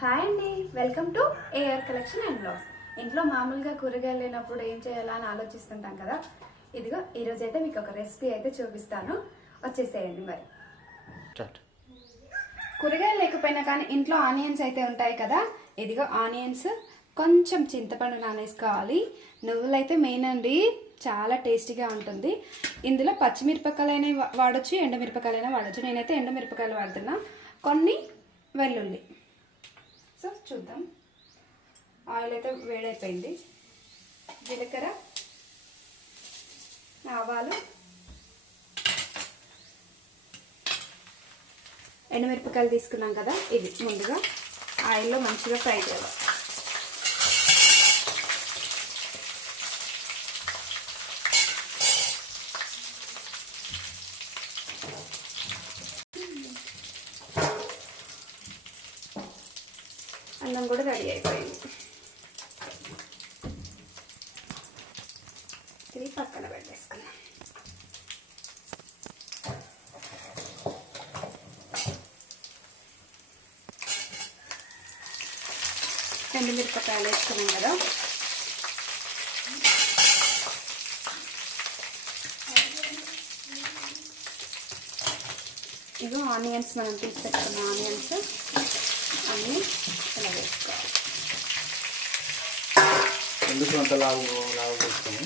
Hi అండి. Welcome to AR collection and blogs ఇంట్లో మామూలుగా కూరగాయలు లేనప్పుడు ఏం చేయాలా అని ఆలోచిస్తుంటాం కదా? ఇదిగో ఈరోజు అయితే మీకు ఒక రెసిపీ అయితే చూపిస్తాను. వచ్చేసేయండి మరి. కూరగాయలు లేకపోయినా కానీ ఇంట్లో ఆనియన్స్ అయితే ఉంటాయి కదా? ఇదిగో ఆనియన్స్ కొంచెం చింతపండు నానేసుకోవాలి. నువ్వులు అయితే మెయిన్ అండి. చాలా టేస్టీగా ఉంటుంది. ఇందులో పచ్చిమిరపకాయలైనా వాడొచ్చు ఎండమిరపకాయలైనా వాడొచ్చు. నేనైతే ఎండమిరపకాయలు వాడుతున్నా. కొన్ని వెల్లుల్లి. సో చూద్దాం. ఆయిల్ అయితే వేడైపోయింది. జీలకర్ర ఆవాలు ఎండుమిరపకాయలు తీసుకున్నాం కదా ఇది ముందుగా ఆయిల్లో మంచిగా ఫ్రై చేయాలి. అన్నం కూడా రెడీ అయిపోయింది. ఇది పక్కన పెట్టేసుకున్నాం ఎండుమిరపకాయలు వేసుకున్నాం కదా. ఇగో ఆనియన్స్ మనం తీసి పెట్టుకున్న ఆనియన్స్ అన్నీ ఇలా వేసుకోవాలి. ఎందుకు అంత లావు లావు వేస్తాము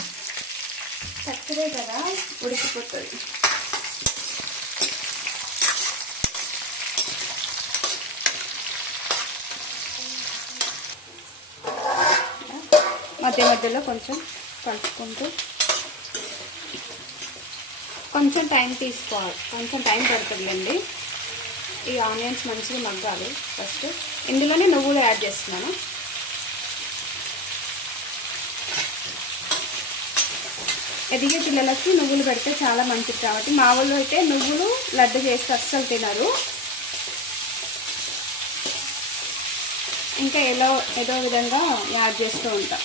చక్కదే కదా ఉడికిపోతుంది. మధ్య మధ్యలో కొంచెం కలుపుకుంటూ కొంచెం టైం తీసుకోవాలి. కొంచెం టైం పడుతుందండి. ఈ ఆనియన్స్ మంచిగా మగ్గాలి ఫస్ట్. ఇందులోనే నువ్వులు యాడ్ చేస్తున్నాను. ఎదిగే పిల్లలకి నువ్వులు పెడితే చాలా మంచిది కాబట్టి మా వాళ్ళు అయితే నువ్వులు లడ్డు చేస్తే అస్సలు తినరు. ఇంకా ఎలా ఏదో విధంగా యాడ్ చేస్తూ ఉంటాం.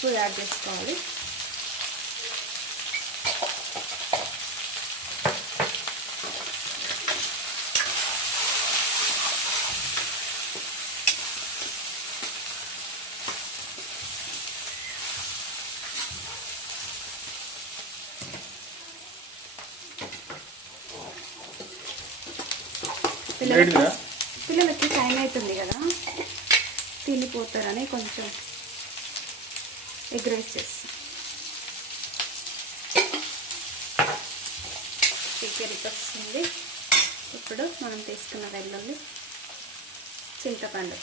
పసుపు యాడ్ చేసుకోవాలి. పిల్లలకి టైం అవుతుంది కదా? తినిపోతారని కొంచెం ఎగ్ రైస్ చేస్తాం దగ్గరికి వస్తుంది. ఇప్పుడు మనం తీసుకున్న వెల్లుల్లి చింతపండు.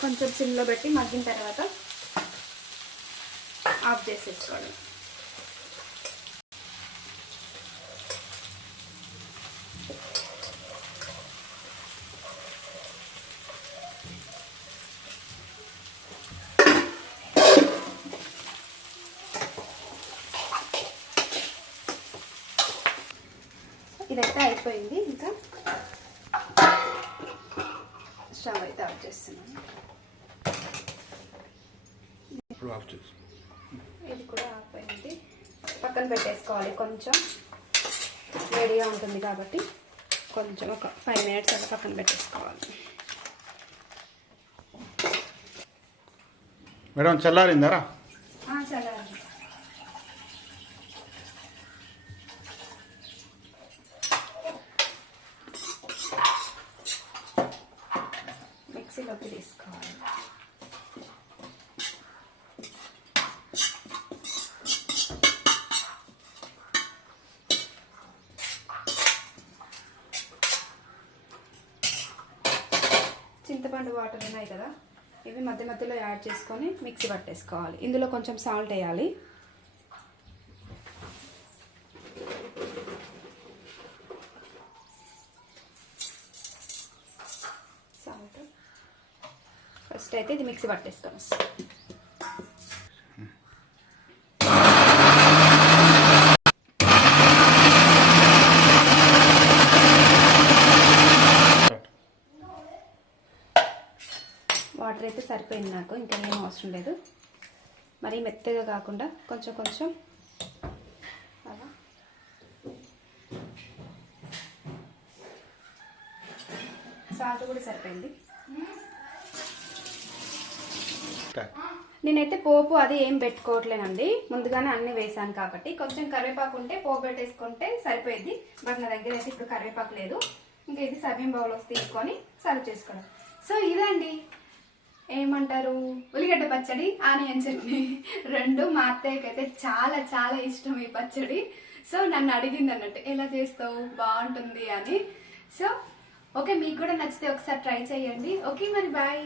కొంచెం సిమ్లో పెట్టి మగ్గిన తర్వాత ఆఫ్ చేసేసుకోవడం ఇదైతే అయిపోయింది. ఇంకా స్టవ్ అయితే ఆఫ్ చేస్తున్నాను. ఇప్పుడు ఆఫ్ చేసి ఇది కూడా ఆపోయింది పక్కన పెట్టేసుకోవాలి కొంచెం. వేడిగా ఉంటుంది కాబట్టి కొంచెం ఒక ఫైవ్ మినిట్స్ అలా పక్కన పెట్టేసుకోవాలి. మేడం చల్లారిందారా చాలా చింతపండు వాటర్ ఉన్నాయి కదా ఇవి మధ్య మధ్యలో యాడ్ చేసుకొని మిక్సీ పట్టేసుకోవాలి. ఇందులో కొంచెం సాల్ట్ వేయాలి. సాల్ట్. ఫస్ట్ అయితే ఇది మిక్సీ పట్టేసుకోవాలి సరిపోయింది నాకు ఇంకా ఏం అవసరం లేదు. మరీ మెత్తగా కాకుండా కొంచెం కొంచెం. అలా. సాల్ట్ కూడా సరిపోయింది. నేనైతే పోపు అది ఏం పెట్టుకోవట్లేనండి. ముందుగానే అన్ని వేసాను కాబట్టి కొంచెం కరివేపాకు ఉంటే పోపు పెట్టేసుకుంటే సరిపోయింది. బట్ నా దగ్గర అయితే ఇప్పుడు కరివేపాకు లేదు. ఇంకా ఇది సర్వింగ్ బౌల్ తీసుకొని సర్వ్ చేసుకోవడం. సో ఇదండి. ఏమంటారు? ఉల్లిగడ్డ పచ్చడి ఆనియన్ చట్నీ రెండు మా అత్తయ్యకైతే చాలా చాలా ఇష్టం ఈ పచ్చడి. సో నన్ను అడిగింది అన్నట్టు ఎలా చేస్తావు? బాగుంటుంది అని. సో ఓకే మీకు కూడా నచ్చితే ఒకసారి ట్రై చేయండి. ఓకే మరి బాయ్.